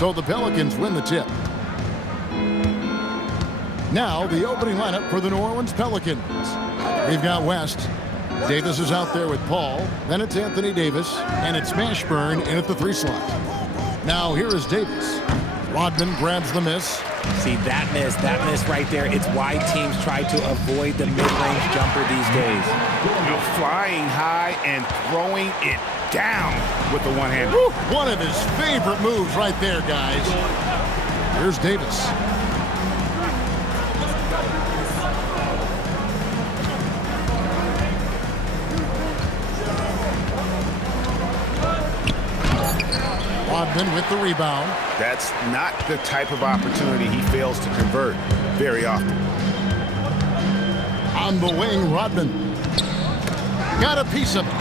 So the Pelicans win the tip. Now the opening lineup for the New Orleans Pelicans. We've got West. Davis is out there with Paul. Then it's Anthony Davis. And it's Mashburn in at the 3 slot. Now here is Davis. Rodman grabs the miss. See, that miss right there, it's why teams try to avoid the mid-range jumper these days. Flying high and throwing it down with the one-hand. One of his favorite moves right there, guys. Here's Davis. Rodman with the rebound. That's not the type of opportunity he fails to convert very often. On the wing, Rodman. Got a piece of it.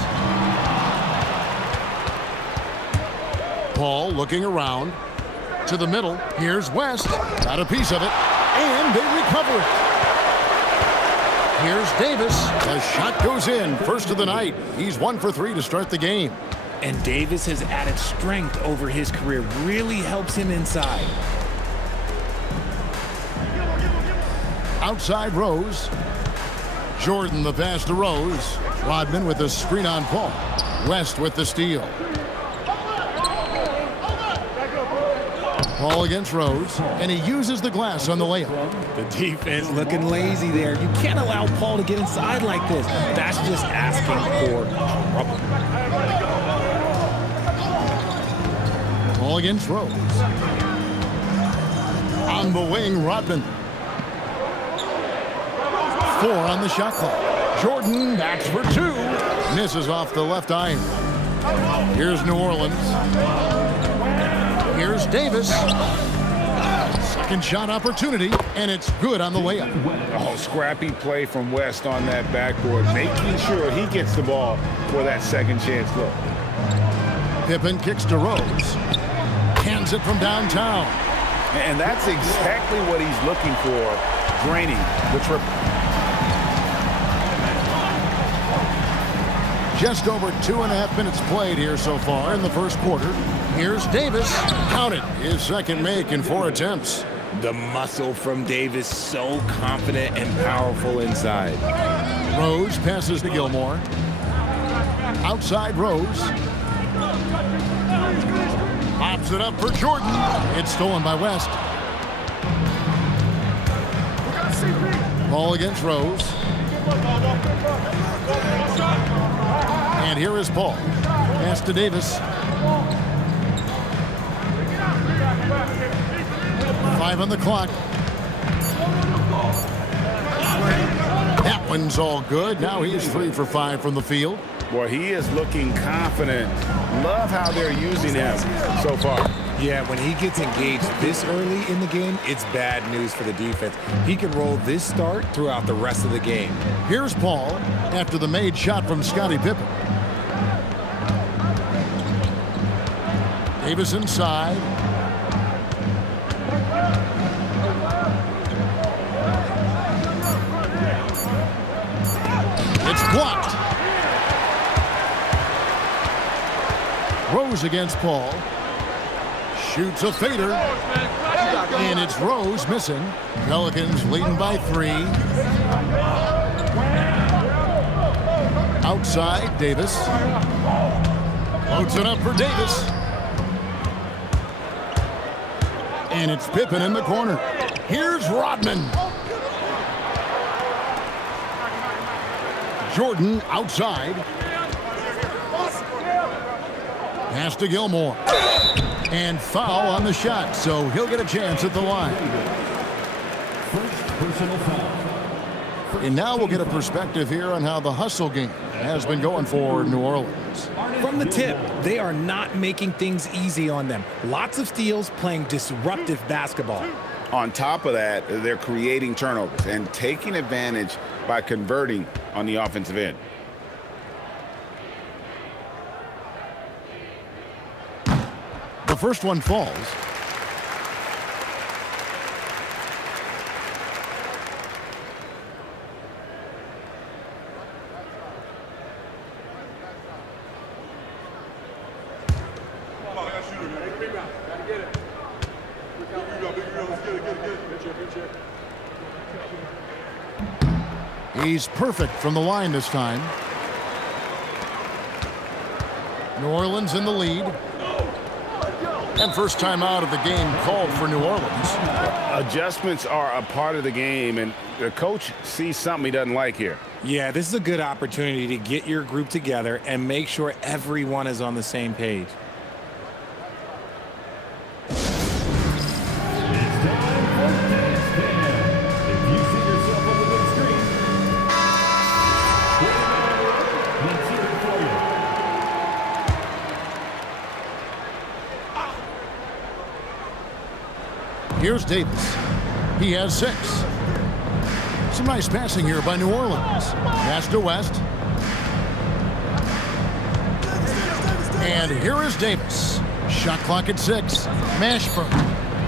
Paul looking around. To the middle. Here's West. Got a piece of it. And they recover it. Here's Davis. The shot goes in. First of the night. He's 1 for 3 to start the game. And Davis has added strength over his career. Really helps him inside. Outside Rose. Jordan the pass to Rose. Rodman with the screen on Paul. West with the steal. Paul against Rose. And he uses the glass on the layup. The defense looking lazy there. You can't allow Paul to get inside like this. That's just asking for trouble. Paul against Rose. On the wing, Rodman. 4 on the shot clock. Jordan backs for 2. Misses off the left iron. Here's New Orleans. Here's Davis. Second shot opportunity, and it's good on the layup. Oh, scrappy play from West on that backboard, making sure he gets the ball for that second chance look. Pippen kicks to Rose. Hands it from downtown. And that's exactly what he's looking for, draining the triple. Just over 2.5 minutes played here so far in the first quarter. Here's Davis. Counted. His second make in 4 attempts. The muscle from Davis, so confident and powerful inside. Rose passes to Gilmore. Outside Rose. Pops it up for Jordan. It's stolen by West. Ball against Rose. And here is Paul. Pass to Davis. 5 on the clock. That one's all good. Now he's 3 for 5 from the field. Boy, he is looking confident. Love how they're using him so far. Yeah, when he gets engaged this early in the game, it's bad news for the defense. He can roll this start throughout the rest of the game. Here's Paul after the made shot from Scottie Pippen. Davis inside. It's blocked. Rose against Paul. Shoots a fader. And it's Rose missing. Pelicans leading by 3. Outside, Davis. Loads it up for Davis. And it's Pippen in the corner. Here's Rodman. Jordan outside. Pass to Gilmore. And foul on the shot, so he'll get a chance at the line. First personal foul. And now we'll get a perspective here on how the hustle game has been going for New Orleans. From the tip, they are not making things easy on them. Lots of steals, playing disruptive basketball. On top of that, they're creating turnovers and taking advantage by converting on the offensive end. The first one falls. He's perfect from the line this time. New Orleans in the lead. And first time out of the game called for New Orleans. Adjustments are a part of the game, and the coach sees something he doesn't like here. Yeah, this is a good opportunity to get your group together and make sure everyone is on the same page. It's time for Dance Cam. If you see yourself on the big screen, let's hear it for you. Here's Davis. He has 6. Some nice passing here by New Orleans. Pass to West. And here is Davis. Shot clock at 6. Mashburn.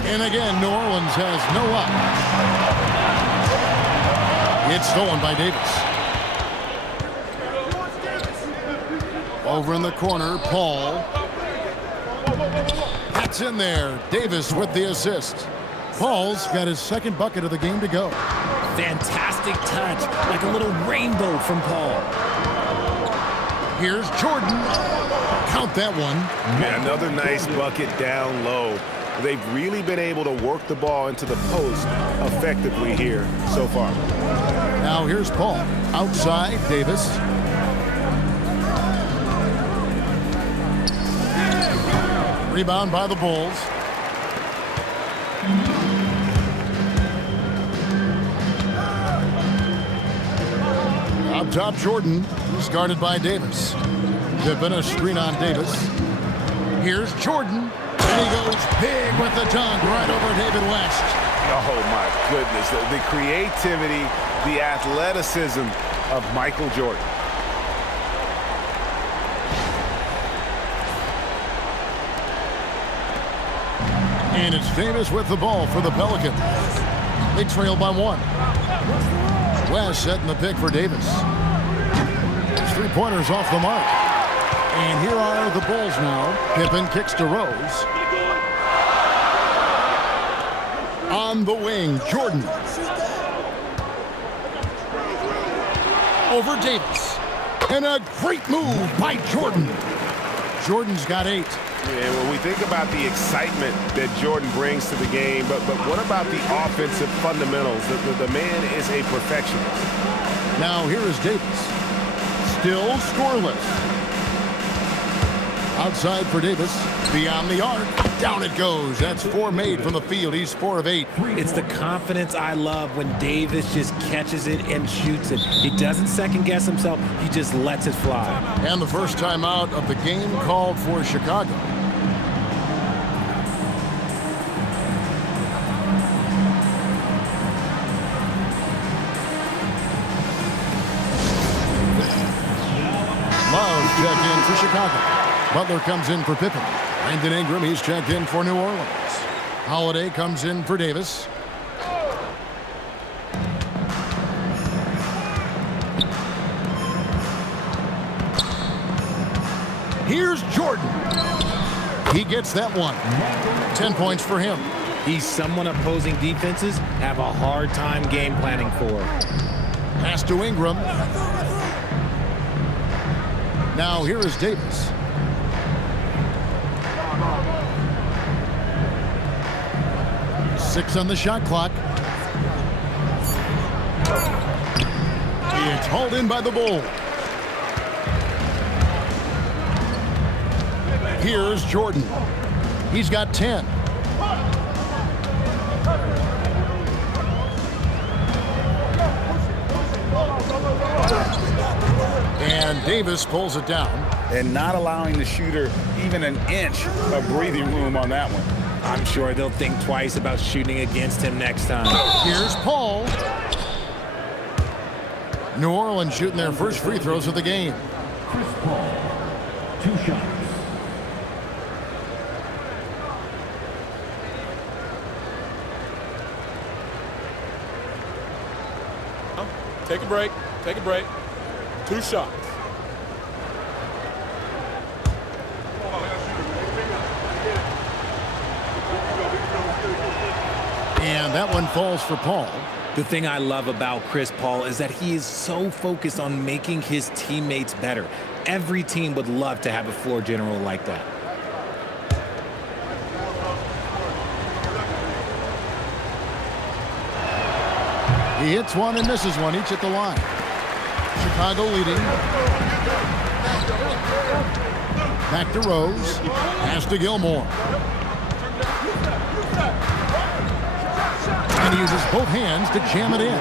And again, New Orleans has no up. It's stolen by Davis. Over in the corner, Paul. That's in there. Davis with the assist. Paul's got his second bucket of the game to go. Fantastic touch, like a little rainbow from Paul. Here's Jordan. Count that one. And another nice bucket down low. They've really been able to work the ball into the post effectively here so far. Now here's Paul. Outside, Davis. Rebound by the Bulls. Up top, Jordan. He's guarded by Davis. Pippen a screen on Davis. Here's Jordan. And he goes big with the dunk right over David West. Oh, my goodness. The creativity, the athleticism of Michael Jordan. And it's Davis with the ball for the Pelicans. They trail by 1. West setting the pick for Davis. His three-pointers off the mark. And here are the Bulls now. Pippen kicks to Rose. On the wing, Jordan. Over Davis. And a great move by Jordan. Jordan's got 8. Yeah, when we think about the excitement that Jordan brings to the game, but what about the offensive fundamentals? The man is a perfectionist. Now here is Davis. Still scoreless. Outside for Davis. Beyond the arc. Down it goes. That's 4 made from the field. He's 4 of 8. It's the confidence I love when Davis just catches it and shoots it. He doesn't second guess himself. He just lets it fly. And the first time out of the game called for Chicago. Love checked in for Chicago. Butler comes in for Pippen. Brandon Ingram, he's checked in for New Orleans. Holiday comes in for Davis. Here's Jordan. He gets that one. 10 points for him. He's someone opposing defenses have a hard time game planning for. Pass to Ingram. Now here is Davis. Six on the shot clock. It's hauled in by the Bulls. Here's Jordan. He's got 10. And Davis pulls it down. And not allowing the shooter even an inch of breathing room on that one. I'm sure they'll think twice about shooting against him next time. Here's Paul. New Orleans shooting their first free throws of the game. Chris Paul, 2 shots. Take a break. Take a break. 2 shots. one falls for Paul. The thing I love about Chris Paul is that he is so focused on making his teammates better. Every team would love to have a floor general like that. He hits one and misses one, each at the line. Chicago leading. Back to Rose. Pass to Gilmore. And he uses both hands to jam it in.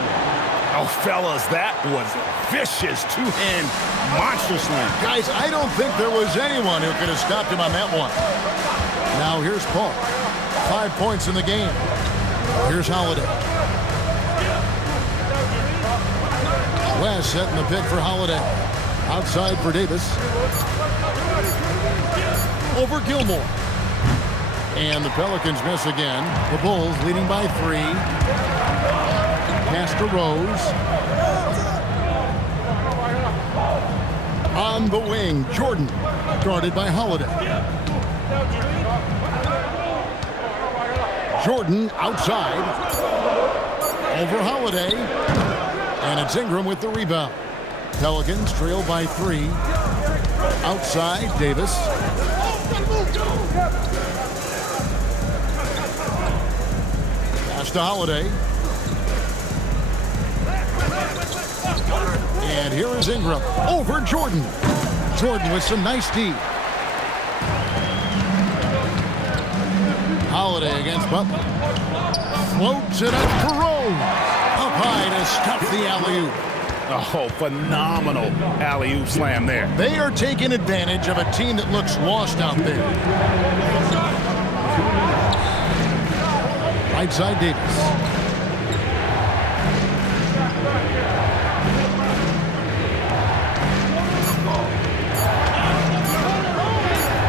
Oh, fellas, that was vicious two-hand monster slam. Guys, I don't think there was anyone who could have stopped him on that one. Now here's Paul. 5 points in the game. Here's Holiday. West setting the pick for Holiday. Outside for Davis. Over Gilmore. And the Pelicans miss again. The Bulls leading by 3. Pass to Rose. On the wing, Jordan. Guarded by Holiday. Jordan outside. Over Holiday. And it's Ingram with the rebound. Pelicans trail by 3. Outside, Davis. Pass to Holiday. And here is Ingram over Jordan. Jordan with some nice D. Holiday against Butler. Floats it up for Rose. Up high to stuff the alley-oop. Oh, phenomenal alley-oop slam there. They are taking advantage of a team that looks lost out there. Right side, Davis.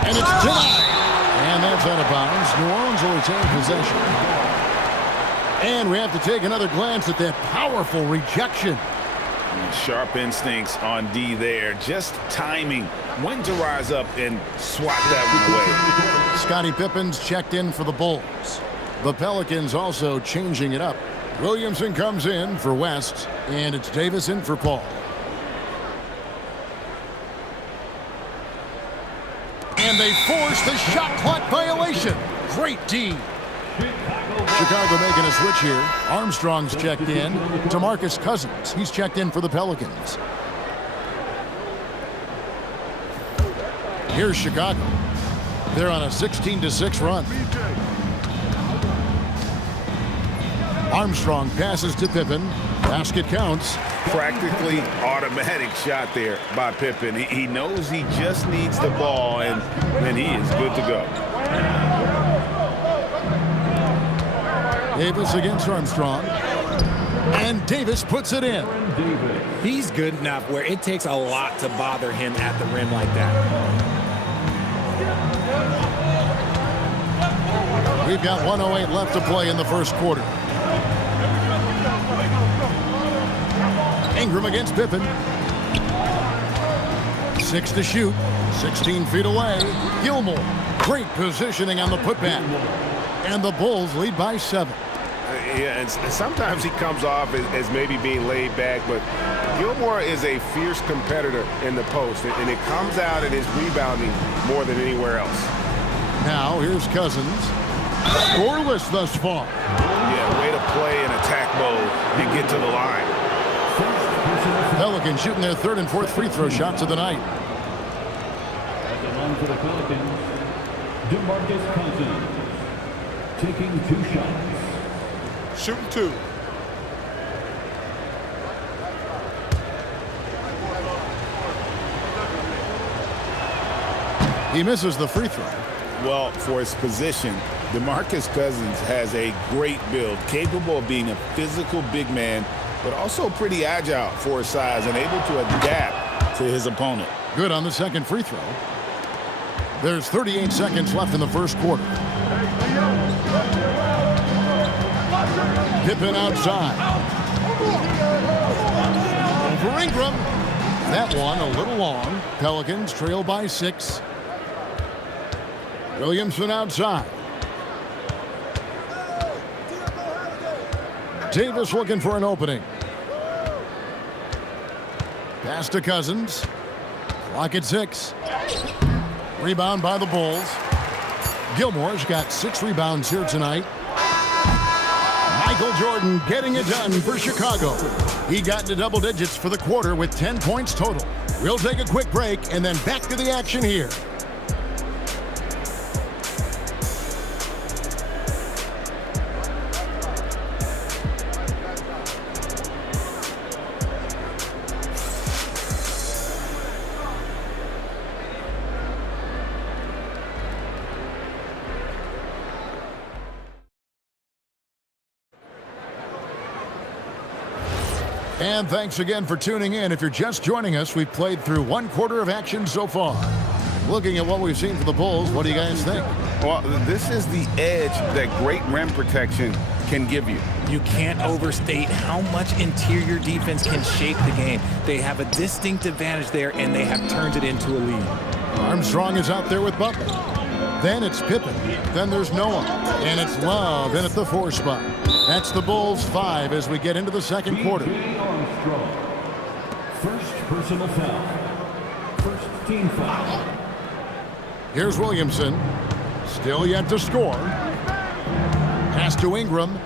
And it's denied. And that's out of bounds. New Orleans will retain possession. And we have to take another glance at that powerful rejection. Sharp instincts on D there. Just timing when to rise up and swat that one away. Scottie Pippen's checked in for the Bulls. The Pelicans also changing it up. Williamson comes in for West, and it's Davis in for Paul. And they force the shot clock violation. Great D. Chicago making a switch here. Armstrong's checked in. DeMarcus Cousins, he's checked in for the Pelicans. Here's Chicago. They're on a 16-6 run. Armstrong passes to Pippen. Basket counts. Practically automatic shot there by Pippen. He knows he just needs the ball, and then he is good to go. Davis against Armstrong. And Davis puts it in. He's good enough where it takes a lot to bother him at the rim like that. We've got 1:08 left to play in the first quarter. Ingram against Pippen. 6 to shoot. 16 feet away. Gilmore. Great positioning on the putback. And the Bulls lead by 7. Yeah, and sometimes he comes off as maybe being laid back, but Gilmore is a fierce competitor in the post, and it comes out in his rebounding more than anywhere else. Now here's Cousins. Scoreless thus far. Yeah, way to play in attack mode and get to the line. Pelicans shooting their 3rd and 4th free throw shots of the night. At the line for the Pelicans, DeMarcus Cousins taking 2 shots. Shooting 2. He misses the free throw. Well, for his position, DeMarcus Cousins has a great build, capable of being a physical big man, but also pretty agile for his size and able to adapt to his opponent. Good on the second free throw. There's 38 seconds left in the first quarter. Pippen outside. Over Ingram. That one a little long. Pelicans trail by 6. Williamson outside. Davis looking for an opening. Pass to Cousins. Clock at 6. Rebound by the Bulls. Gilmore's got 6 rebounds here tonight. Michael Jordan getting it done for Chicago. He got into double digits for the quarter with 10 points total. We'll take a quick break and then back to the action here. And thanks again for tuning in. If you're just joining us, we've played through 1 quarter of action so far. Looking at what we've seen for the Bulls, what do you guys think? Well, this is the edge that great rim protection can give you. You can't overstate how much interior defense can shape the game. They have a distinct advantage there, and they have turned it into a lead. Armstrong is out there with Butler. Then it's Pippen. Then there's Noah. And it's Love in at the 4 spot. That's the Bulls 5 as we get into the second quarter. First personal foul. First team foul. Here's Williamson. Still yet to score. Pass to Ingram.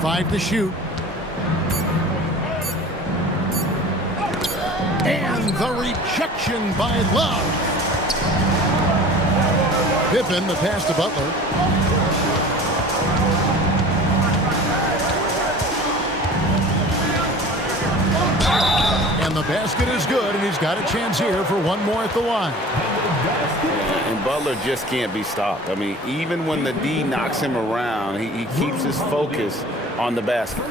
5 to shoot. And the rejection by Love. Pippen, the pass to Butler. And the basket is good, and he's got a chance here for one more at the line. And Butler just can't be stopped. I mean, even when the D knocks him around, he keeps his focus on the basket.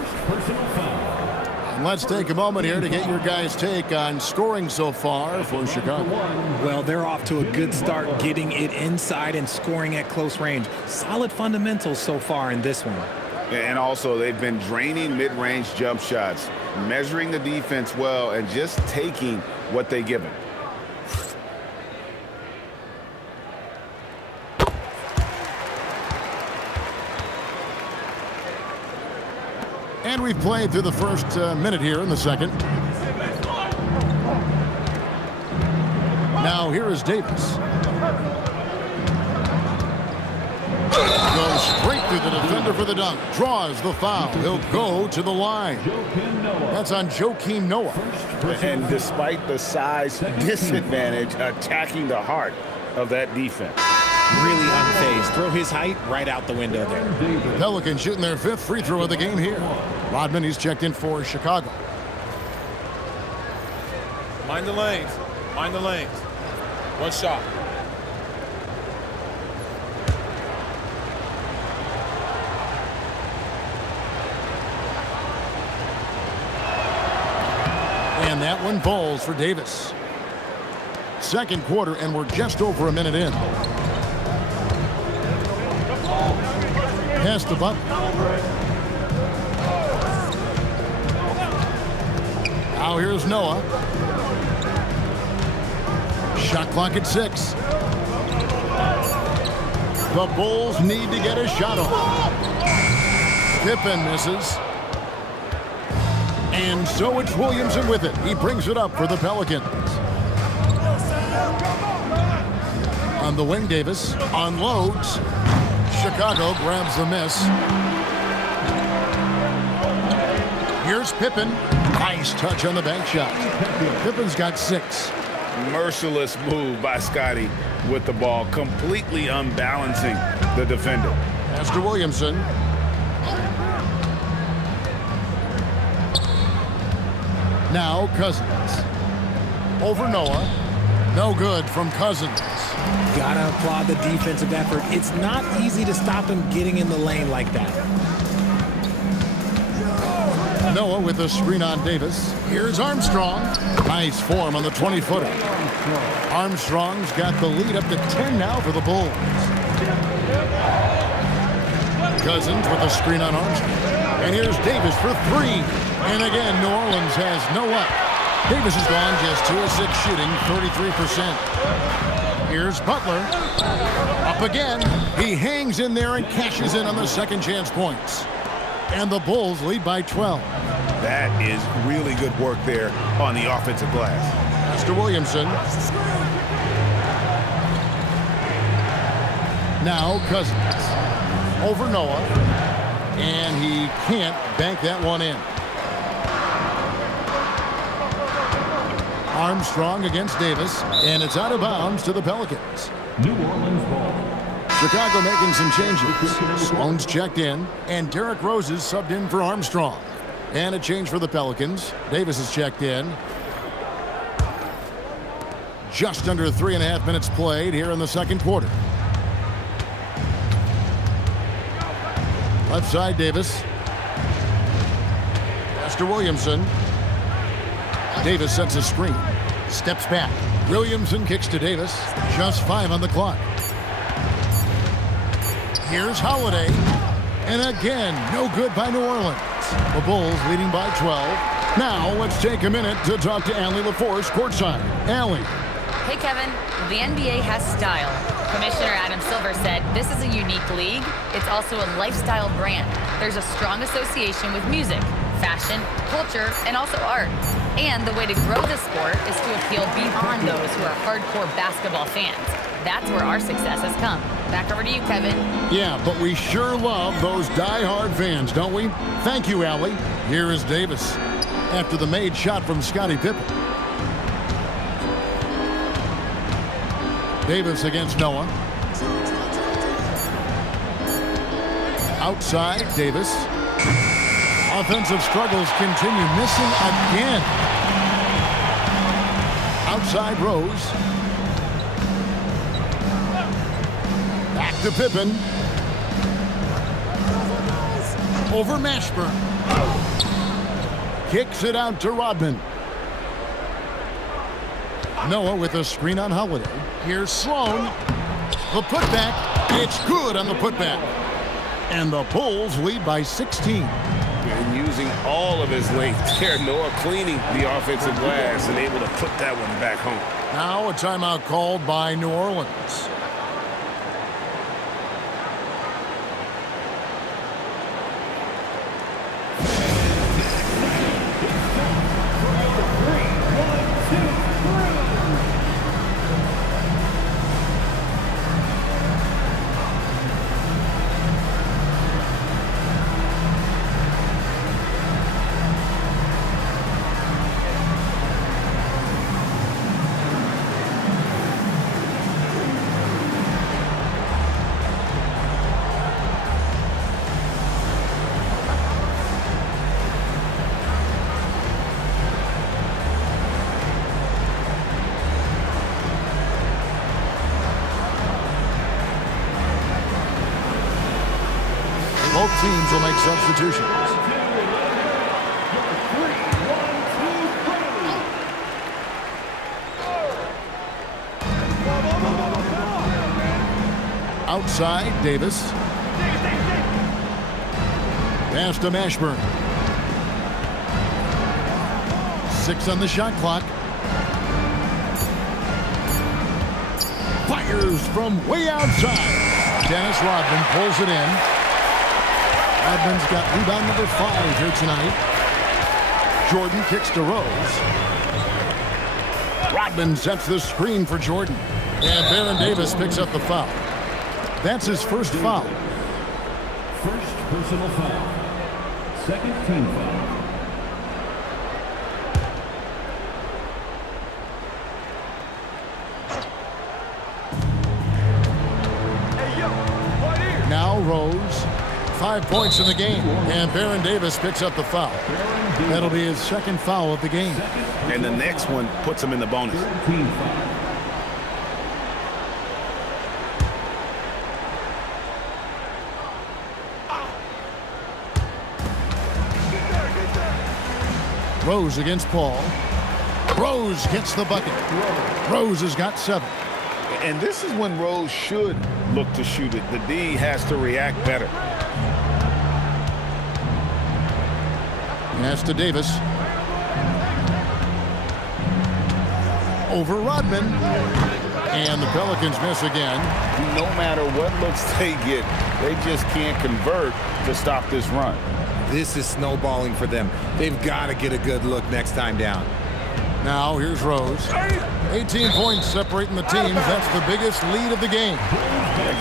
And let's take a moment here to get your guys' take on scoring so far for Chicago. Well, they're off to a good start getting it inside and scoring at close range. Solid fundamentals so far in this one. And also, they've been draining mid-range jump shots, measuring the defense well, and just taking what they give them. And we've played through the first minute here in the second. Now here is Davis. Goes straight through the defender for the dunk. Draws the foul. He'll go to the line. That's on Joakim Noah. And despite the size disadvantage, attacking the heart of that defense. Really unfazed. Throw his height right out the window there. Pelicans shooting their 5th free throw of the game here. Rodman, he's checked in for Chicago. Mind the lanes. Mind the lanes. 1 shot. And that one falls for Davis. Second quarter, and we're just over a minute in. Pass to Butler. Now here's Noah. Shot clock at 6. The Bulls need to get a shot off. Pippen misses. And so it's Williamson with it. He brings it up for the Pelicans. On the wing, Davis unloads. Chicago grabs the miss. Here's Pippen. Nice touch on the bank shot. Pippen's got 6. Merciless move by Scotty with the ball, completely unbalancing the defender. Pass to Williamson. Now Cousins. Over Noah. No good from Cousins. Gotta applaud the defensive effort. It's not easy to stop him getting in the lane like that. Noah with a screen on Davis. Here's Armstrong. Nice form on the 20-footer. Armstrong's got the lead up to 10 now for the Bulls. Cousins with a screen on Armstrong. And here's Davis for 3. And again, New Orleans has no up. Davis is gone just 2 of 6 shooting, 33%. Here's Butler. Up again. He hangs in there and cashes in on the second chance points. And the Bulls lead by 12. That is really good work there on the offensive glass. Mr. Williamson. Now Cousins. Over Noah. And he can't bank that one in. Armstrong against Davis. And it's out of bounds to the Pelicans. New Orleans ball. Chicago making some changes. Sloan's checked in. And Derrick Rose is subbed in for Armstrong. And a change for the Pelicans. Davis is checked in. Just under 3.5 minutes played here in the second quarter. Left side, Davis. Mr. Williamson. Davis sets a screen. Steps back. Williamson kicks to Davis. Just 5 on the clock. Here's Holiday. And again, no good by New Orleans. The Bulls leading by 12. Now let's take a minute to talk to Allie LaForce courtside. Allie. Hey, Kevin. The NBA has style. Commissioner Adam Silver said this is a unique league. It's also a lifestyle brand. There's a strong association with music, fashion, culture, and also art. And the way to grow the sport is to appeal beyond those who are hardcore basketball fans. That's where our success has come. Back over to you, Kevin. Yeah, but we sure love those die-hard fans, don't we? Thank you, Allie. Here is Davis after the made shot from Scottie Pippen. Davis against Noah. Outside, Davis. Offensive struggles continue. Missing again. Outside, Rose. Back to Pippen. Over Mashburn. Kicks it out to Rodman. Noah with a screen on Holiday. Here's Sloan. The putback. It's good on the putback. And the Bulls lead by 16. And using all of his length there, Noah cleaning the offensive glass and able to put that one back home. Now a timeout called by New Orleans. Both teams will make substitutions. Outside, Davis. Pass to Mashburn. 6 on the shot clock. Fires from way outside. Dennis Rodman pulls it in. Rodman's got rebound number 5 here tonight. Jordan kicks to Rose. Rodman sets the screen for Jordan. And Baron Davis picks up the foul. That's his first foul. First personal foul. Second team foul. Now Rose. 5 points in the game. And Baron Davis picks up the foul. That'll be his second foul of the game. And the next one puts him in the bonus. Team foul. Rose against Paul. Rose gets the bucket. Rose has got 7. And this is when Rose should look to shoot it. The D has to react better. Pass to Davis. Over Rodman. And the Pelicans miss again. No matter what looks they get, they just can't convert to stop this run. This is snowballing for them. They've got to get a good look next time down. Now here's Rose. 18 points separating the teams. That's the biggest lead of the game.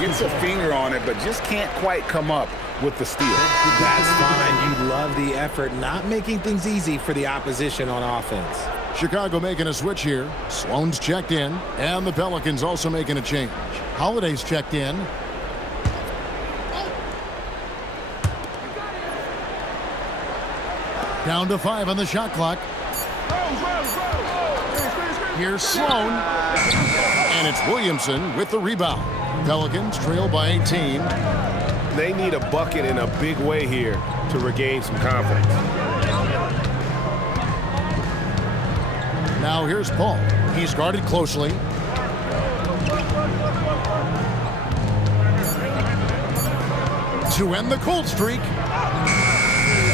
Gets a finger on it, but just can't quite come up with the steal. That's fine. You love the effort, not making things easy for the opposition on offense. Chicago making a switch here. Sloan's checked in, and the Pelicans also making a change. Holiday's checked in. Down to 5 on the shot clock. Here's Sloan. And it's Williamson with the rebound. Pelicans trail by 18. They need a bucket in a big way here to regain some confidence. Now here's Paul. He's guarded closely. To end the cold streak.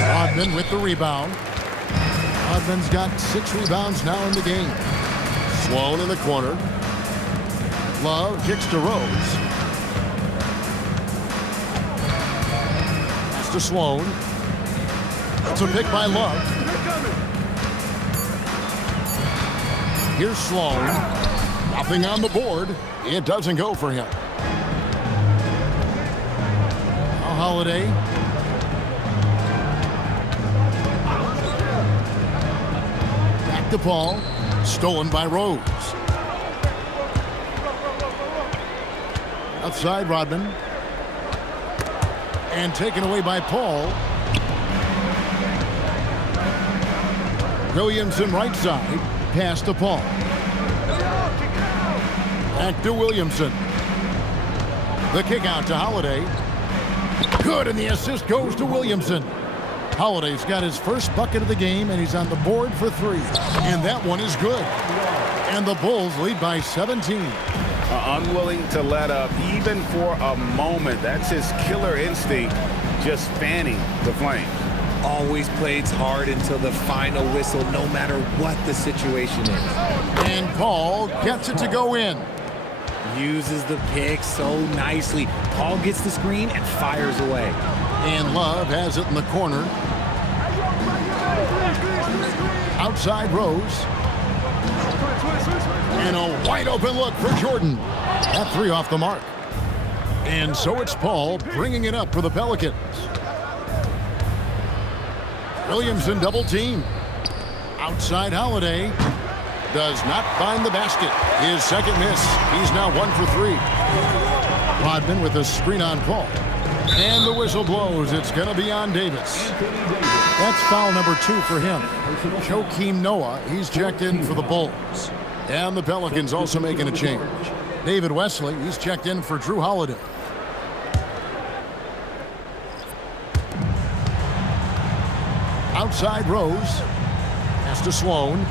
Rodman with the rebound. Rodman's got 6 rebounds now in the game. Sloan in the corner. Love kicks to Rose. Pass to Sloan. That's a pick by Love. Here's Sloan. Nothing on the board. It doesn't go for him. Now Holiday. Back to Paul. Stolen by Rose. Outside Rodman. And taken away by Paul. Williamson right side. Pass to Paul. Back to Williamson. The kick out to Holiday. Good, and the assist goes to Williamson. Holiday's got his first bucket of the game, and he's on the board for 3. And that one is good. And the Bulls lead by 17. Unwilling to let up even for a moment. That's his killer instinct, just fanning the flames. Always plays hard until the final whistle, no matter what the situation is. And Paul gets it to go in. Uses the pick so nicely. Paul gets the screen and fires away. And Love has it in the corner. Outside Rose. And a wide open look for Jordan. That 3 off the mark. And so it's Paul bringing it up for the Pelicans. Williamson double team. Outside Holiday. Does not find the basket. His second miss. He's now 1 for 3. Rodman with a screen on Paul. And the whistle blows. It's going to be on Davis. That's foul number 2 for him. Joakim Noah, he's checked in for the Bulls. And the Pelicans also making a change. David Wesley, he's checked in for Drew Holiday. Outside Rose. Pass to Sloan.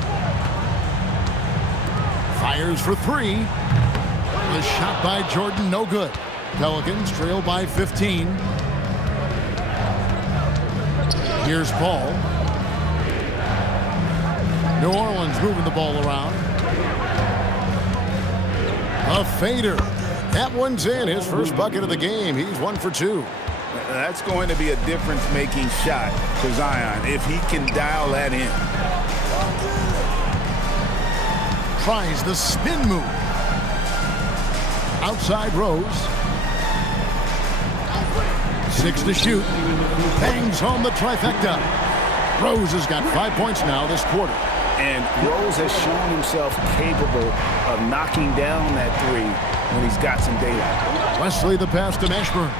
Fires for 3. The shot by Jordan, no good. Pelicans trail by 15. Here's Paul. New Orleans moving the ball around. A fader. That one's in. His first bucket of the game. He's 1 for 2. That's going to be a difference-making shot for Zion if he can dial that in. Tries the spin move. Outside Rose. 6 to shoot. Bangs home the trifecta. Rose has got 5 points now this quarter. And Rose has shown himself capable of knocking down that 3 when he's got some daylight. Wesley the pass to Mashburn.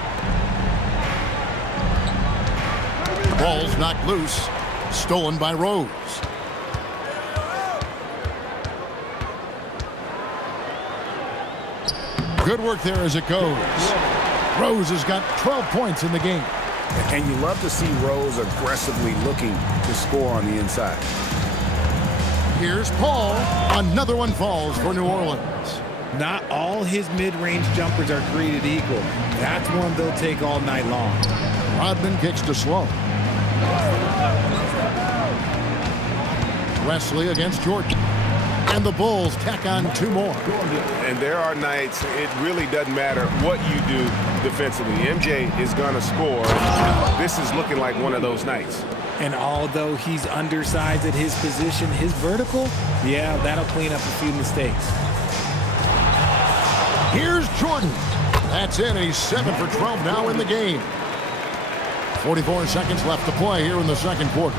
Ball's knocked loose. Stolen by Rose. Good work there as it goes. Rose has got 12 points in the game. And you love to see Rose aggressively looking to score on the inside. Here's Paul. Another one falls for New Orleans. Not all his mid-range jumpers are created equal. That's one they'll take all night long. Rodman kicks to Sloan. Wesley against Jordan. And the Bulls tack on 2 more. And there are nights it really doesn't matter what you do defensively. MJ is going to score. This is looking like one of those nights. And although he's undersized at his position, his vertical, yeah, that'll clean up a few mistakes. Here's Jordan. That's it. He's 7 for 12 now in the game. 44 seconds left to play here in the second quarter.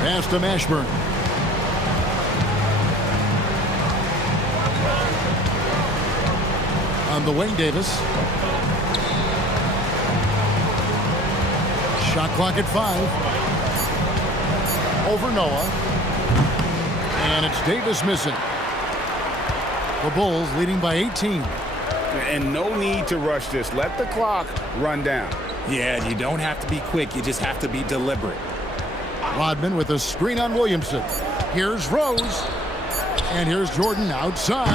Pass to Mashburn. On the wing, Davis. Shot clock at 5. Over Noah. And it's Davis missing. The Bulls leading by 18. And no need to rush this. Let the clock run down. Yeah, you don't have to be quick. You just have to be deliberate. Rodman with a screen on Williamson. Here's Rose. And here's Jordan outside.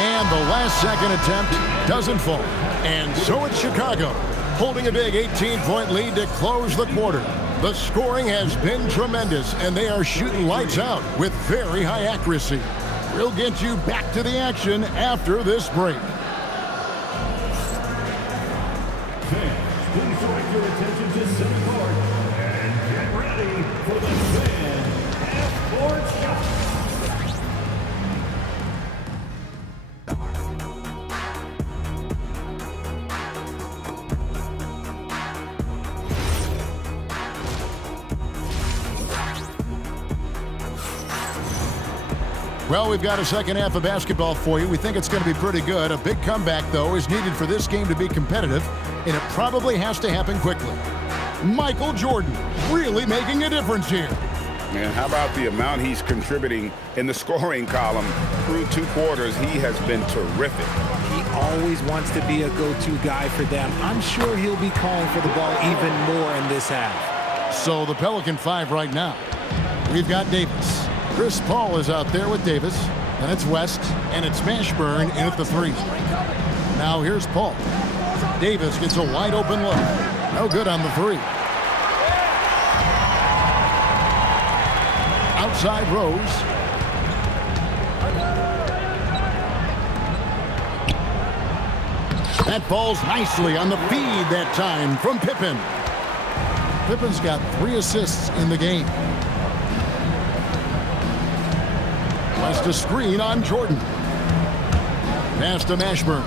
And the last second attempt doesn't fall. And so it's Chicago, holding a big 18-point lead to close the quarter. The scoring has been tremendous, and they are shooting lights out with very high accuracy. We'll get you back to the action after this break. Fans, please direct your attention to center court and get ready for the fan half-court shot. Well, we've got a second half of basketball for you. We think it's going to be pretty good. A big comeback, though, is needed for this game to be competitive, and it probably has to happen quickly. Michael Jordan really making a difference here. And how about the amount he's contributing in the scoring column through 2 quarters? He has been terrific. He always wants to be a go-to guy for them. I'm sure he'll be calling for the ball even more in this half. So the Pelican 5 right now. We've got Davis. Chris Paul is out there with Davis. And it's West. And it's Mashburn in at the 3. Now here's Paul. Davis gets a wide open look. No good on the 3. Outside Rose. That falls nicely on the feed that time from Pippen. Pippen's got 3 assists in the game. West a screen on Jordan. Pass to Mashburn.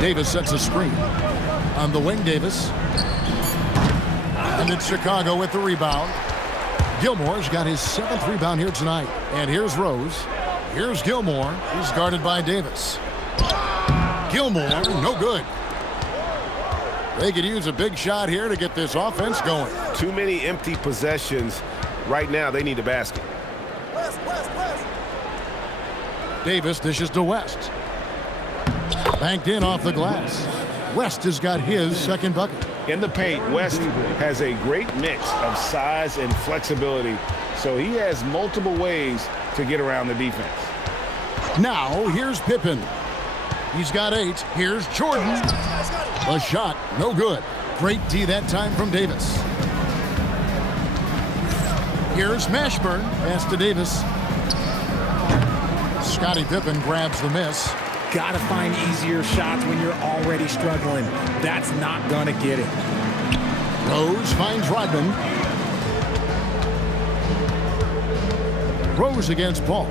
Davis sets a screen. On the wing, Davis. And it's Chicago with the rebound. Gilmore's got his 7th rebound here tonight. And here's Rose. Here's Gilmore. He's guarded by Davis. Gilmore, no good. They could use a big shot here to get this offense going. Too many empty possessions. Right now, they need a basket. Davis dishes to West. Banked in off the glass. West has got his 2nd bucket. In the paint, West has a great mix of size and flexibility, so he has multiple ways to get around the defense. Now, here's Pippen. He's got 8. Here's Jordan. A shot, no good. Great D that time from Davis. Here's Mashburn. Pass to Davis. Scottie Pippen grabs the miss. Got to find easier shots when you're already struggling. That's not going to get it. Rose finds Rodman. Rose against Paul.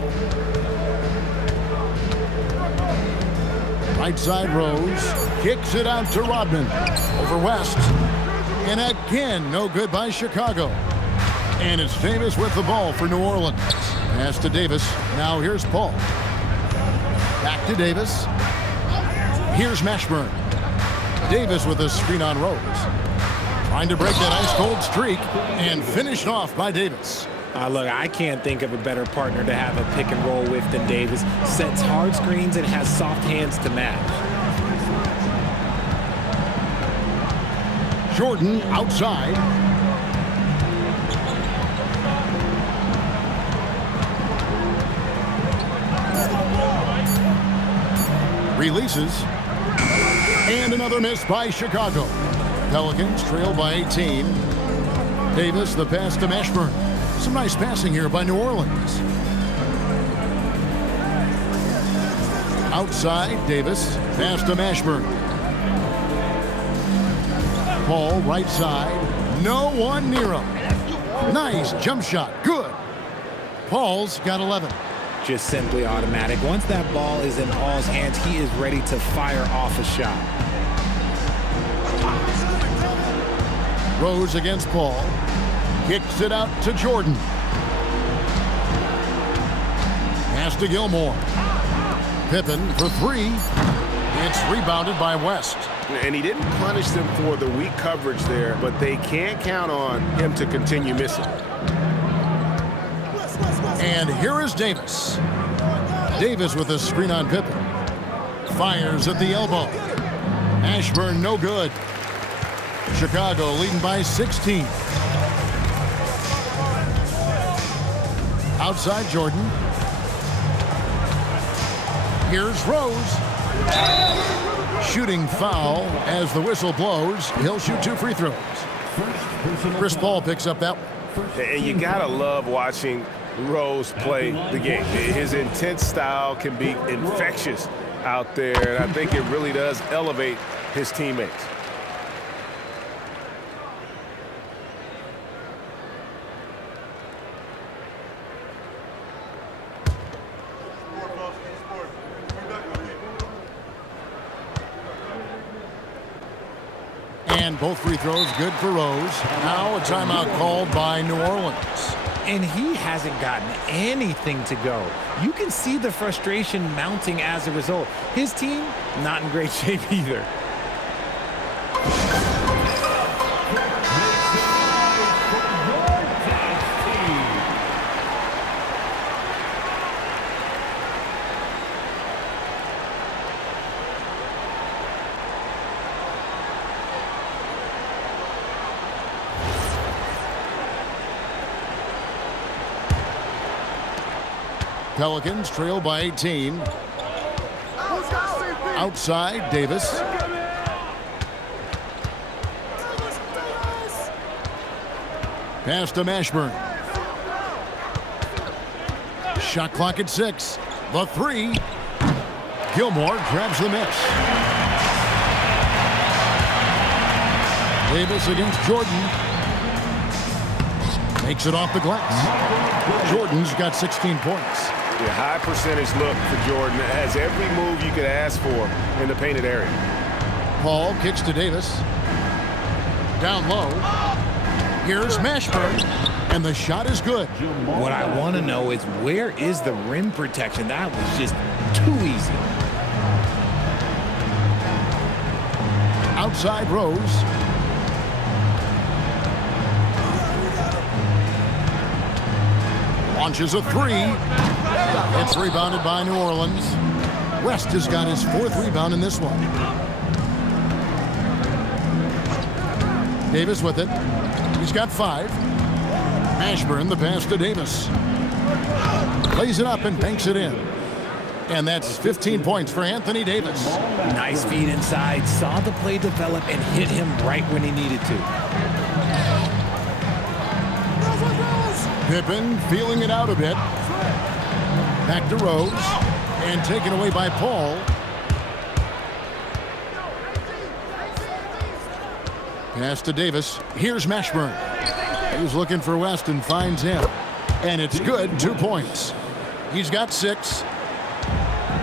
Right side Rose. Kicks it out to Rodman. Over West. And again, no good by Chicago. And it's Davis with the ball for New Orleans. Pass to Davis. Now here's Paul. Back to Davis. Here's Mashburn. Davis with a screen on Rose. Trying to break that ice-cold streak and finished off by Davis. Look, I can't think of a better partner to have a pick and roll with than Davis. Sets hard screens and has soft hands to match. Jordan outside. Releases. And another miss by Chicago. Pelicans trail by 18. Davis, the pass to Mashburn. Some nice passing here by New Orleans. Outside, Davis. Pass to Mashburn. Paul, right side. No one near him. Nice jump shot. Good. Paul's got 11. Just simply automatic. Once that ball is in Paul's hands, he is ready to fire off a shot. Rose against Paul. Kicks it out to Jordan. Pass to Gilmore. Pippen for three. It's rebounded by West. And he didn't punish them for the weak coverage there, but they can't count on him to continue missing. And here is Davis. Davis with a screen on Pippen. Fires at the elbow. Ashburn no good. Chicago leading by 16. Outside Jordan. Here's Rose. Shooting foul as the whistle blows. He'll shoot 2 free throws. Chris Paul picks up that one. And you gotta love watching Rose play the game. His intense style can be infectious out there, and I think it really does elevate his teammates. And both free throws good for Rose. Now a timeout called by New Orleans. And he hasn't gotten anything to go. You can see the frustration mounting as a result. His team, not in great shape either. Pelicans trail by 18. Outside, Davis. Pass to Mashburn. Shot clock at 6. The three. Gilmore grabs the miss. Davis against Jordan. Makes it off the glass. Jordan's got 16 points. A high percentage look for Jordan. Has every move you could ask for in the painted area. Paul kicks to Davis. Down low. Here's Mashburn. And the shot is good. What I want to know is, where is the rim protection? That was just too easy. Outside Rose. Launches a three. It's rebounded by New Orleans. West has got his 4th rebound in this one. Davis with it. He's got 5. Mashburn the pass to Davis. Plays it up and banks it in. And that's 15 points for Anthony Davis. Nice feed inside. Saw the play develop and hit him right when he needed to. Pippen feeling it out a bit. Back to Rose. And taken away by Paul. Pass to Davis. Here's Mashburn. He's looking for West and finds him. And it's good. 2 points. He's got 6.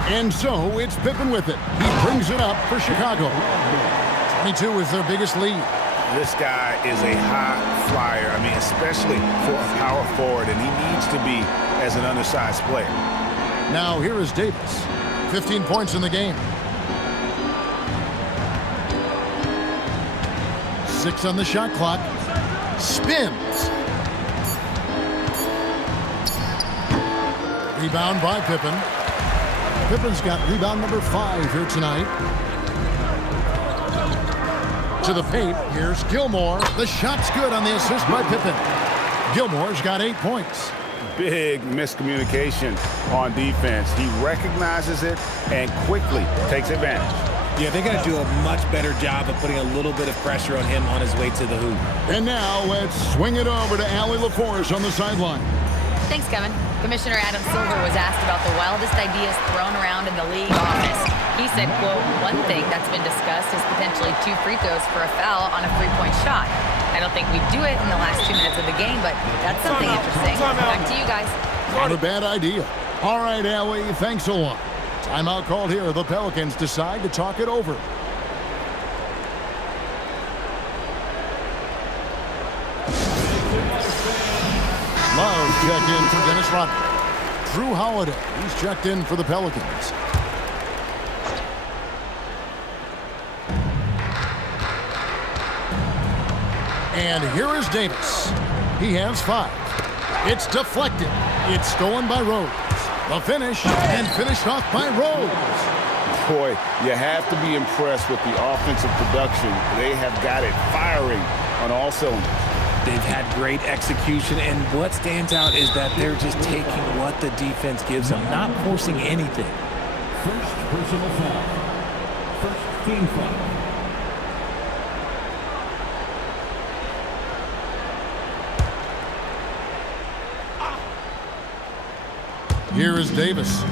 And so it's Pippen with it. He brings it up for Chicago. 22 is their biggest lead. This guy is a high flyer. I mean, especially for a power forward, and he needs to be as an undersized player. Now here is Davis. 15 points in the game. 6 on the shot clock. Spins. Rebound by Pippen. Pippen's got rebound number 5 here tonight. To the paint. Here's Gilmore. The shot's good on the assist by Pippen. Gilmore's got 8 points. Big miscommunication on defense. He recognizes it and quickly takes advantage. Yeah, they got to do a much better job of putting a little bit of pressure on him on his way to the hoop. And now let's swing it over to Allie LaForce on the sideline. Thanks, Kevin. Commissioner Adam Silver was asked about the wildest ideas thrown around in the league office. He said, quote, one thing that's been discussed is potentially 2 free throws for a foul on a 3-point shot. I don't think we do it in the last 2 minutes of the game, but that's something interesting. Back to you guys. Not a bad idea. All right, Allie, thanks a lot. Timeout called here. The Pelicans decide to talk it over. Love checked in for Dennis Rodman. Drew Holiday, he's checked in for the Pelicans. And here is Davis. He has 5. It's deflected. It's stolen by Rose. The finish, and finished off by Rose. Boy, you have to be impressed with the offensive production. They have got it firing on all cylinders. They've had great execution, and what stands out is that they're just taking what the defense gives them, not forcing anything. First personal foul. First team foul. Here is Davis.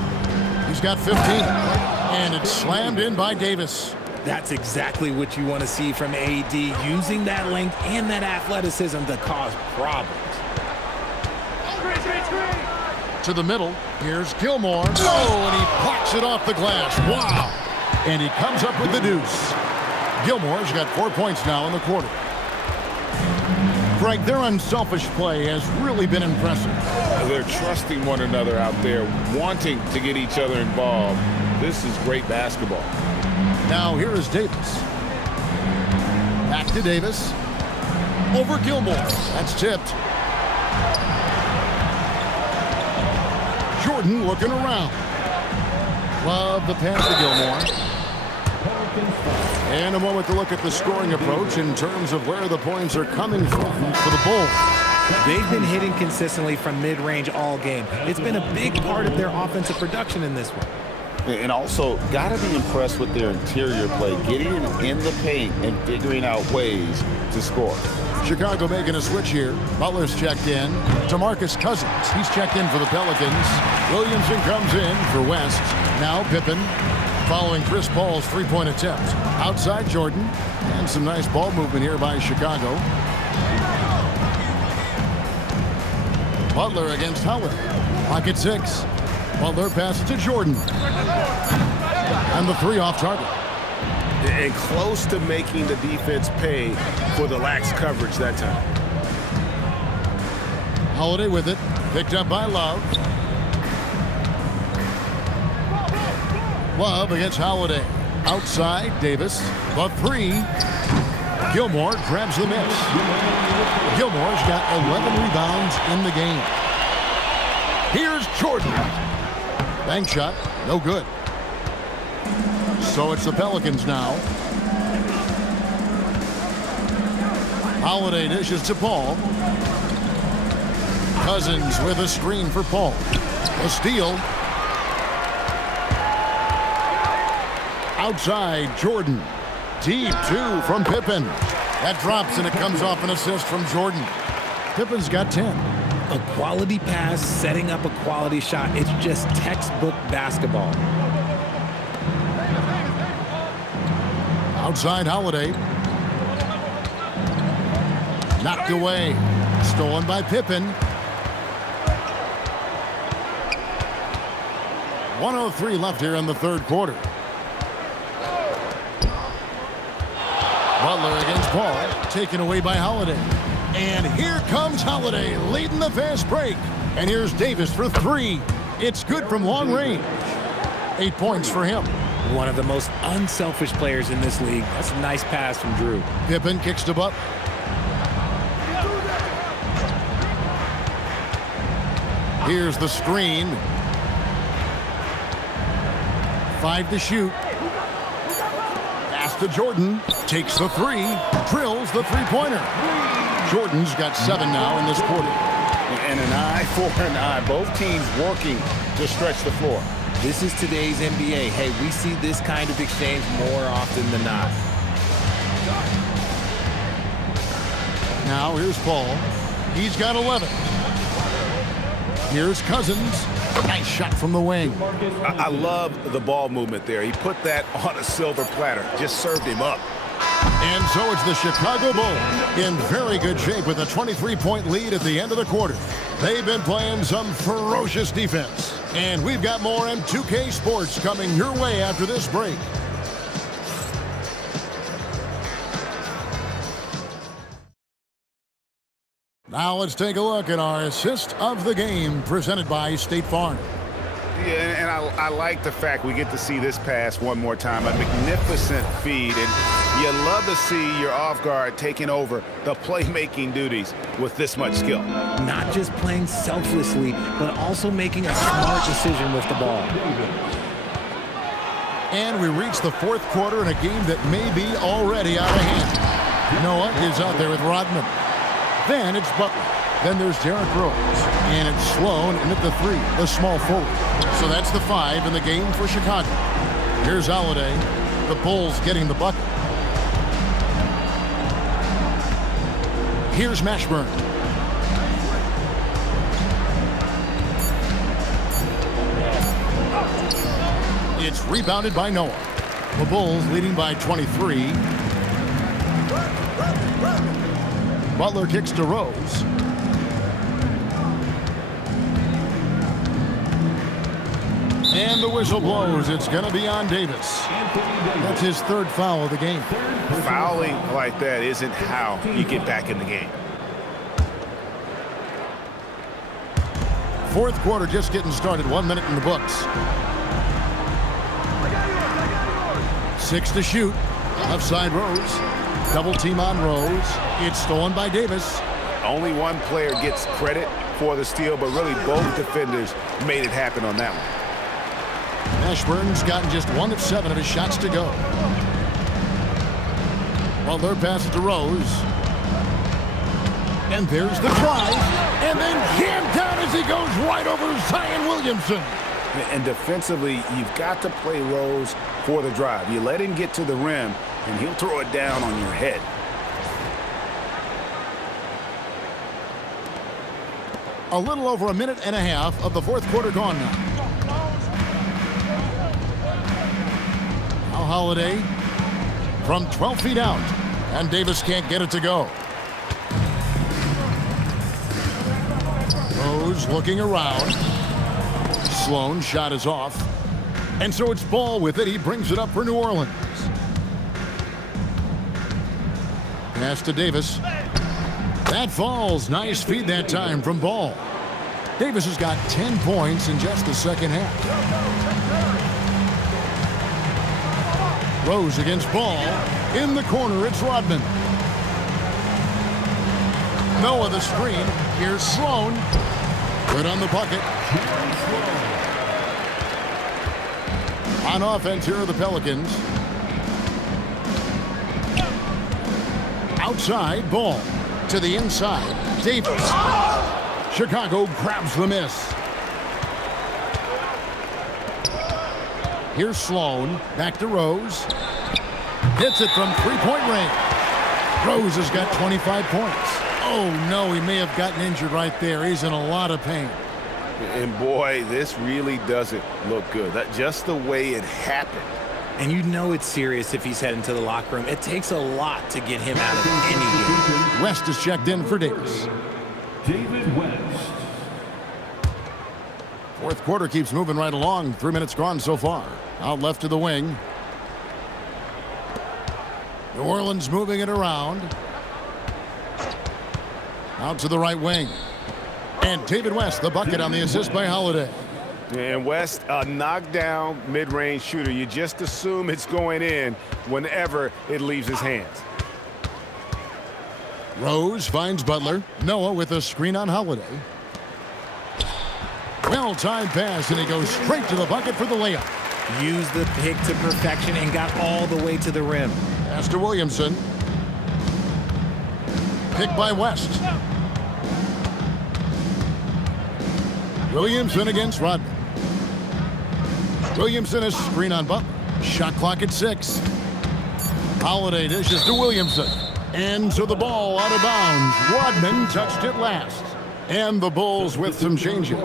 He's got 15, and it's slammed in by Davis. That's exactly what you want to see from AD, using that length and that athleticism to cause problems. To the middle, here's Gilmore. Oh, and he blocks it off the glass. Wow. And he comes up with the deuce. Gilmore's got 4 points now in the quarter. Greg, their unselfish play has really been impressive. They're trusting one another out there, wanting to get each other involved. This is great basketball. Now here is Davis. Back to Davis. Over Gilmore. That's tipped. Jordan looking around. Love the pass to Gilmore. And a moment to look at the scoring approach in terms of where the points are coming from for the Bulls. They've been hitting consistently from mid-range all game. It's been a big part of their offensive production in this one. And also, got to be impressed with their interior play, getting in the paint and figuring out ways to score. Chicago making a switch here. Butler's checked in. DeMarcus Cousins, he's checked in for the Pelicans. Williamson comes in for West. Now Pippen, following Chris Paul's 3-point attempt. Outside Jordan, and some nice ball movement here by Chicago. Butler against Howard. Pocket 6. Butler passes to Jordan. And the 3 off target. And close to making the defense pay for the lax coverage that time. Holiday with it. Picked up by Love. Love against Holiday. Outside, Davis. The 3. Gilmore grabs the miss. Gilmore's got 11 rebounds in the game. Here's Jordan. Bank shot, no good. So it's the Pelicans now. Holiday dishes to Paul. Cousins with a screen for Paul. A steal. Outside, Jordan. Deep 2 from Pippen. That drops and it comes off an assist from Jordan. Pippen's got 10. A quality pass, setting up a quality shot. It's just textbook basketball. Outside Holiday. Knocked away. Stolen by Pippen. 1:03 left here in the third quarter. Butler against Paul, taken away by Holiday. And here comes Holiday, leading the fast break. And here's Davis for 3. It's good from long range. 8 points for him. One of the most unselfish players in this league. That's a nice pass from Drew. Pippen kicks to Butler. Here's the screen. 5 to shoot. Pass to Jordan. Takes the 3. Drills the 3-pointer. Jordan's got 7 now in this quarter. And an eye for an eye. Both teams working to stretch the floor. This is today's NBA. Hey, we see this kind of exchange more often than not. Now here's Paul. He's got 11. Here's Cousins. Nice shot from the wing. I love the ball movement there. He put that on a silver platter. Just served him up. And so it's the Chicago Bulls in very good shape with a 23-point lead at the end of the quarter. They've been playing some ferocious defense. And we've got more M2K Sports coming your way after this break. Now let's take a look at our assist of the game presented by State Farm. Yeah, and I like the fact we get to see this pass one more time. A magnificent feed, and you love to see your off guard taking over the playmaking duties with this much skill. Not just playing selflessly, but also making a smart decision with the ball. And we reach the fourth quarter in a game that may be already out of hand. Noah is out there with Rodman. Then it's Butler. Then there's Derrick Rose. And it's Sloan in at the 3, the small forward. So that's the 5 in the game for Chicago. Here's Holiday. The Bulls getting the bucket. Here's Mashburn. It's rebounded by Noah. The Bulls leading by 23. Butler kicks to Rose. And the whistle blows. It's going to be on Davis. That's his third foul of the game. Fouling like that isn't how you get back in the game. Fourth quarter just getting started. 1 minute in the books. 6 to shoot. Left side Rose. Double team on Rose. It's stolen by Davis. Only one player gets credit for the steal, but really both defenders made it happen on that one. Mashburn's gotten just 1 of 7 of his shots to go. Butler passes to Rose. And there's the drive. And then jammed down as he goes right over Zion Williamson. And defensively, you've got to play Rose for the drive. You let him get to the rim, and he'll throw it down on your head. A little over a minute and a half of the fourth quarter gone now. Now Holiday from 12 feet out, and Davis can't get it to go. Rose looking around. Sloan's shot is off. And so it's Ball with it. He brings it up for New Orleans. Pass to Davis. That falls. Nice feed that time from Ball. Davis has got 10 points in just the second half. Rose against Ball. In the corner, it's Rodman. Noah the screen. Here's Sloan. Good on the bucket. On offense, here are the Pelicans. Outside, Ball. To the inside, Davis. Chicago grabs the miss. Here's Sloan. Back to Rose. Hits it from three-point range. Rose has got 25 points. Oh, no, he may have gotten injured right there. He's in a lot of pain. And, boy, this really doesn't look good. That just the way it happened. And you know it's serious if he's heading to the locker room. It takes a lot to get him out of any game. West is checked in for Davis. David West. Fourth quarter keeps moving right along. 3 minutes gone so far. Out left to the wing. New Orleans moving it around. Out to the right wing. And David West, the bucket on the assist by Holiday. And West, a knockdown mid-range shooter. You just assume it's going in whenever it leaves his hands. Rose finds Butler. Noah with a screen on Holiday. Well-timed pass, and he goes straight to the bucket for the layup. Used the pick to perfection and got all the way to the rim. Pass to Williamson. Pick by West. Williamson against Rodman. Williamson is screen on Butler. Shot clock at 6. Holiday dishes to Williamson. And to the ball out of bounds. Rodman touched it last. And the Bulls with some changes.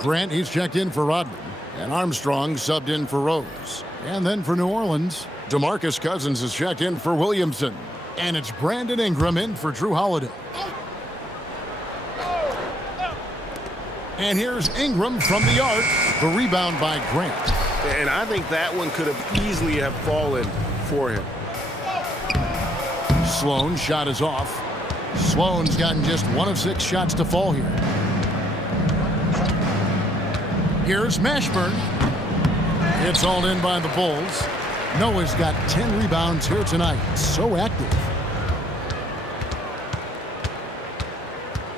Grant, he's checked in for Rodman. And Armstrong subbed in for Rose. And then for New Orleans, DeMarcus Cousins is checked in for Williamson. And it's Brandon Ingram in for Drew Holiday. And here's Ingram from the arc. The rebound by Grant. And I think that one could have easily have fallen for him. Sloan shot is off. Sloan's gotten just 1 of 6 shots to fall here. Here's Mashburn. It's all in by the Bulls. Noah's got 10 rebounds here tonight. So active.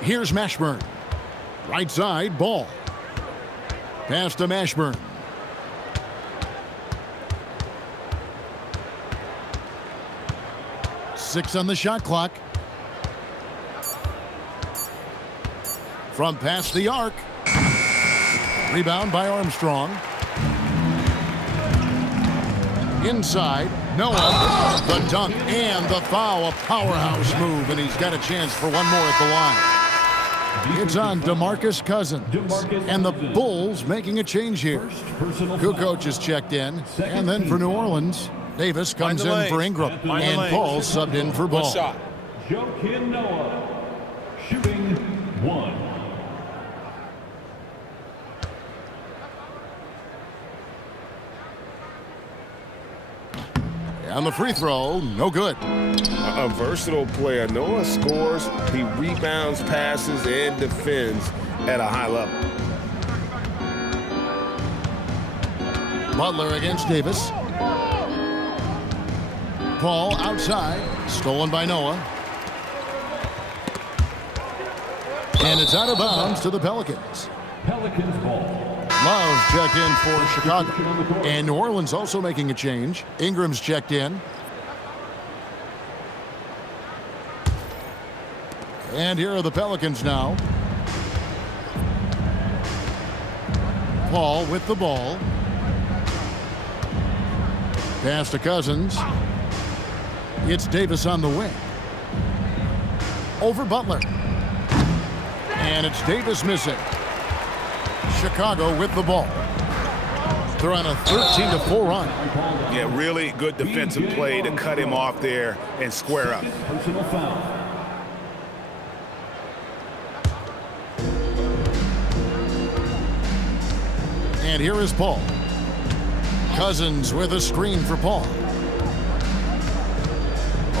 Here's Mashburn. Right side, Ball. Pass to Mashburn. Six on the shot clock. From past the arc. Rebound by Armstrong. Inside, Noah. The dunk and the foul. A powerhouse move, and he's got a chance for one more at the line. It's on DeMarcus Cousins. And the Bulls making a change here. Kukoc is checked in. And then for New Orleans, Davis comes in for Ingram. And Paul subbed in for Ball. Shot. Joakim Noah, shooting 1. On the free throw, no good. A versatile player. Noah scores, he rebounds, passes, and defends at a high level. Butler against Davis. Paul outside, stolen by Noah. And it's out of bounds to the Pelicans. Pelicans ball. Love checked in for Chicago. And New Orleans also making a change. Ingram's checked in. And here are the Pelicans now. Paul with the ball. Pass to Cousins. It's Davis on the wing. Over Butler. And it's Davis missing. Chicago with the ball. They're on a 13-4 run. Yeah, really good defensive play to cut him off there and square up. Personal foul. And here is Paul. Cousins with a screen for Paul.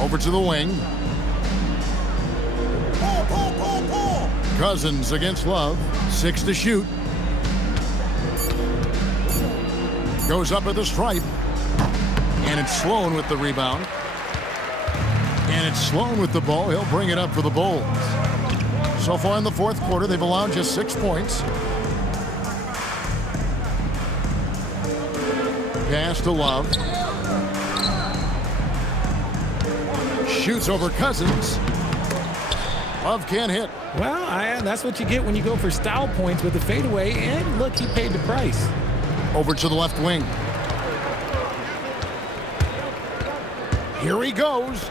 Over to the wing. Cousins against Love. 6 to shoot. Goes up at the stripe. And it's Sloan with the rebound. And it's Sloan with the ball. He'll bring it up for the Bulls. So far in the fourth quarter, they've allowed just 6 points. Pass to Love. Shoots over Cousins. Love can't hit. Well, that's what you get when you go for style points with the fadeaway. And look, he paid the price. Over to the left wing. Here he goes.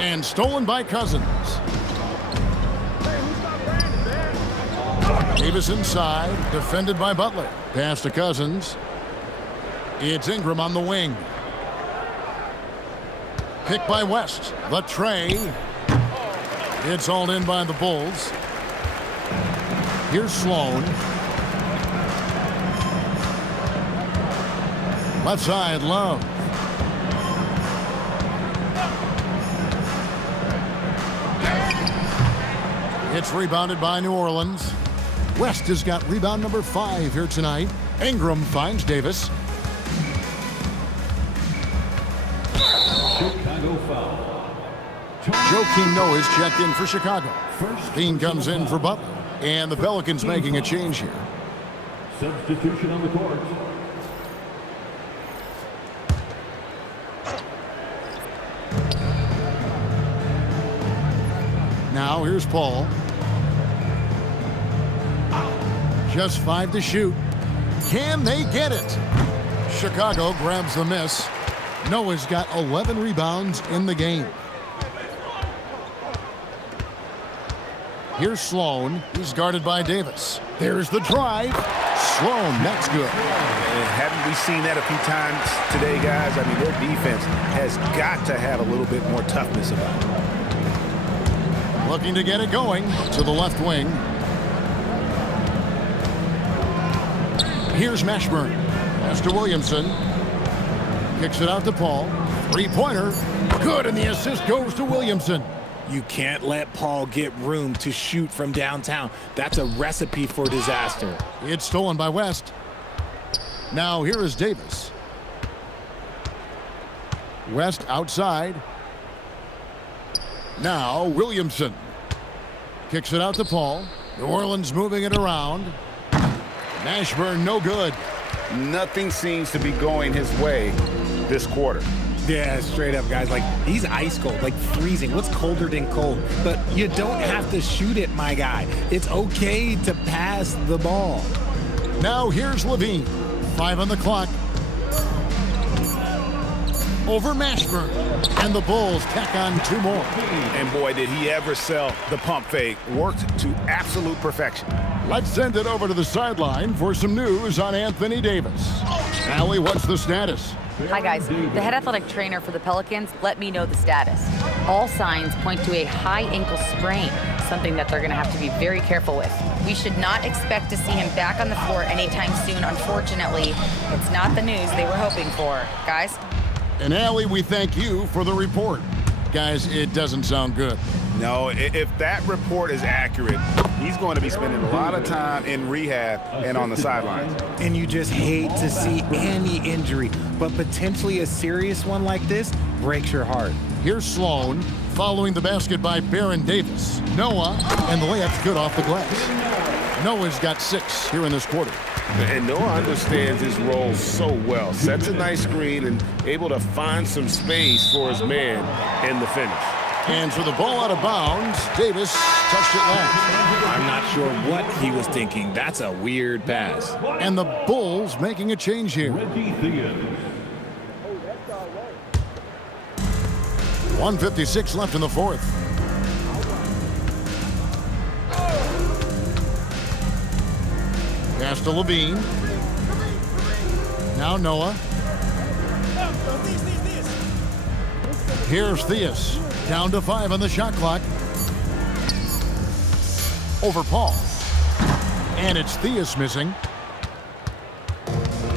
And stolen by Cousins. Davis inside. Defended by Butler. Pass to Cousins. It's Ingram on the wing. Picked by West. The tray. It's all in by the Bulls. Here's Sloan. Left side, Love. It's rebounded by New Orleans. West has got rebound number 5 here tonight. Ingram finds Davis. Chicago foul. Joakim Noah is checked in for Chicago. Dean comes in for Butler. And the Pelicans making a change here. Substitution on the court. Now here's Paul. Just 5 to shoot. Can they get it? Chicago grabs the miss. Noah's got 11 rebounds in the game. Here's Sloan. He's guarded by Davis. There's the drive. Sloan, that's good. And haven't we seen that a few times today, guys? I mean, their defense has got to have a little bit more toughness about it. Looking to get it going to the left wing. Here's Mashburn. Pass to Williamson. Kicks it out to Paul. Three-pointer. Good, and the assist goes to Williamson. You can't let Paul get room to shoot from downtown. That's a recipe for disaster. It's stolen by West. Now here is Davis. West outside. Now Williamson. Kicks it out to Paul. New Orleans moving it around. Mashburn no good. Nothing seems to be going his way this quarter. Yeah, straight up, guys. Like, he's ice cold, like freezing. What's colder than cold? But you don't have to shoot it, my guy. It's okay to pass the ball. Now here's Levine. 5 on the clock. Over Mashburn. And the Bulls tack on 2 more. And boy, did he ever sell the pump fake. Worked to absolute perfection. Let's send it over to the sideline for some news on Anthony Davis. Allie, what's the status? Hi, guys. The head athletic trainer for the Pelicans let me know the status. All signs point to a high ankle sprain, something that they're going to have to be very careful with. We should not expect to see him back on the floor anytime soon. Unfortunately, it's not the news they were hoping for. Guys? And Allie, we thank you for the report. Guys, it doesn't sound good. No, if that report is accurate, he's going to be spending a lot of time in rehab and on the sidelines. And you just hate to see any injury, but potentially a serious one like this breaks your heart. Here's Sloan, following the basket by Baron Davis. Noah, and the layup's good off the glass. Noah's got 6 here in this quarter. And Noah understands his role so well. Sets a nice screen and able to find some space for his man in the finish. And for the ball out of bounds, Davis touched it last. I'm not sure what he was thinking. That's a weird pass. And the Bulls making a change here. 1:56 left in the fourth. Pass to Levine. Now Noah. Here's Theus. Down to 5 on the shot clock. Over Paul. And it's Theus missing.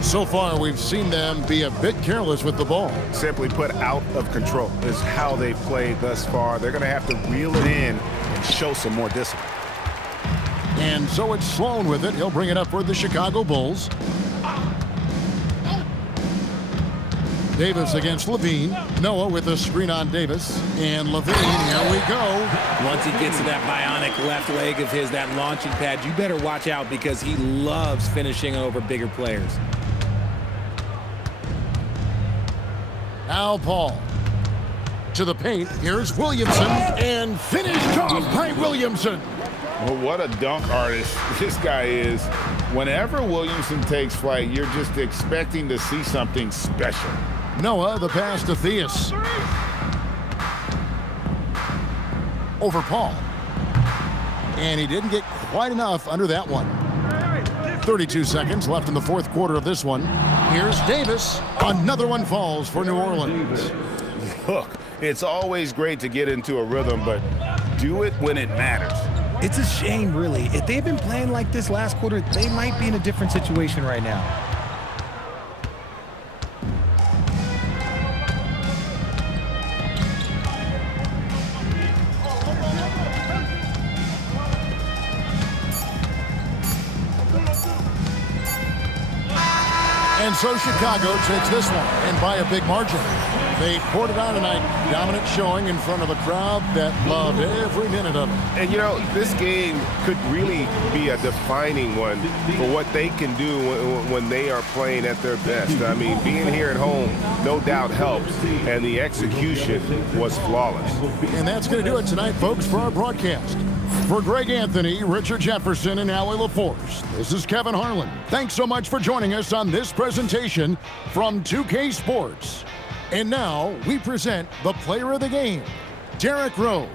So far, we've seen them be a bit careless with the ball. Simply put, out of control is how they've played thus far. They're going to have to reel it in and show some more discipline. And so it's Sloan with it. He'll bring it up for the Chicago Bulls. Davis against Levine. Noah with a screen on Davis. And Levine, here we go. Once he gets to that bionic left leg of his, that launching pad, you better watch out because he loves finishing over bigger players. Now Paul. To the paint. Here's Williamson. And finished off by Williamson. Well, what a dunk artist this guy is. Whenever Williamson takes flight, you're just expecting to see something special. Noah, the pass to Theus. Over Paul. And he didn't get quite enough under that one. 32 seconds left in the fourth quarter of this one. Here's Davis. Another one falls for New Orleans. Look, it's always great to get into a rhythm, but do it when it matters. It's a shame, really. If they've been playing like this last quarter, they might be in a different situation right now. And so Chicago takes this one, and by a big margin. They poured it on tonight. Dominant showing in front of a crowd that loved every minute of it. And, you know, this game could really be a defining one for what they can do when they are playing at their best. I mean, being here at home no doubt helps, and the execution was flawless. And that's going to do it tonight, folks, for our broadcast. For Greg Anthony, Richard Jefferson, and Allie LaForce, this is Kevin Harlan. Thanks so much for joining us on this presentation from 2K Sports. And now we present the player of the game, Derrick Rose.